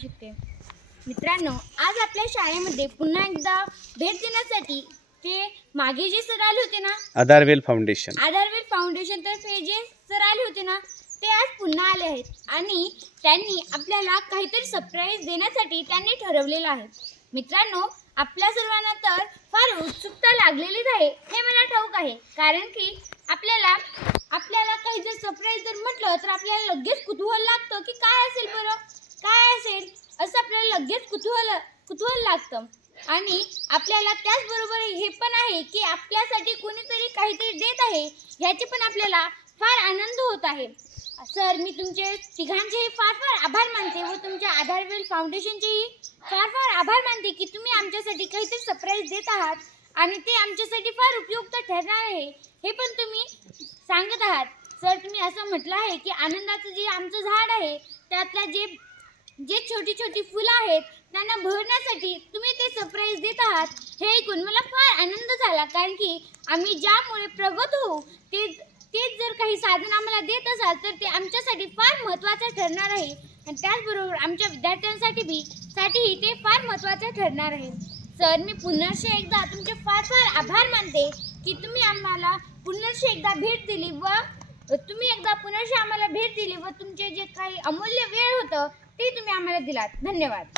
शिकते. मित्रांनो आज आपल्या शाळेमध्ये पुन्हा एकदा भेट देण्यासाठी ते मागे जे सर आले होते ना आधारवेल फाउंडेशन. आधारवेल फाउंडेशन तर्फे जे सर आले होते ना ते आज पुन्हा आले आहेत. आणि त्यांनी आपल्याला काहीतरी सरप्राईज देण्यासाठी त्यांनी ठरवलेलं आहे. मित्रांनो आपल्या सर्वांना तर फार उत्सुकता लागलेलीच आहे हे मला ठाऊक आहे. कारण की आपल्याला आपल्याला काही जर सरप्राईज जर म्हटलं तर आपल्याला लगेच कुतूहल लागतं की काय असेल बरं काय असेल असं आपल्याला लगेच कुतूहल कुतूहल लागतं. आणि आपल्याला त्याचबरोबर हे पण आहे की आपल्यासाठी कोणीतरी काहीतरी देत आहे ह्याचे पण आपल्याला फार आनंद होत आहे. सर मी तुमचे तिघांचेही फार फार आभार मानते व तुमच्या आधारवेल फाउंडेशनचेही फार फार आभार मानते की तुम्ही आमच्यासाठी काहीतरी सरप्राईज देत आहात आणि ते आमच्यासाठी फार उपयुक्त ठरणार आहे हे पण तुम्ही सांगत आहात. सर तुम्ही असं म्हटलं आहे की आनंदाचं जे आमचं झाड आहे त्यातला जे जे छोटी छोटी फुलं आहेत त्यांना भरण्यासाठी तुम्ही ते सरप्राईज देत आहात हे ऐकून मला फार आनंद झाला. कारण की आम्ही ज्यामुळे प्रगत होऊ ते तेच जर काही साधन आम्हाला देत असाल तर ते आमच्यासाठी फार महत्त्वाचं ठरणार आहे. आणि त्याचबरोबर आमच्या विद्यार्थ्यांसाठी बी साठीही ते फार महत्त्वाचं ठरणार आहे. सर मी पुनश्च एकदा तुमचे फार फार आभार मानते की तुम्ही आम्हाला पुन्हाशी एकदा भेट दिली व तुम्ही एकदा पुनश्च आम्हाला भेट दिली व तुमचे जे काही अमूल्य वेळ होतं ते तुम्ही आम्हाला दिलात. धन्यवाद.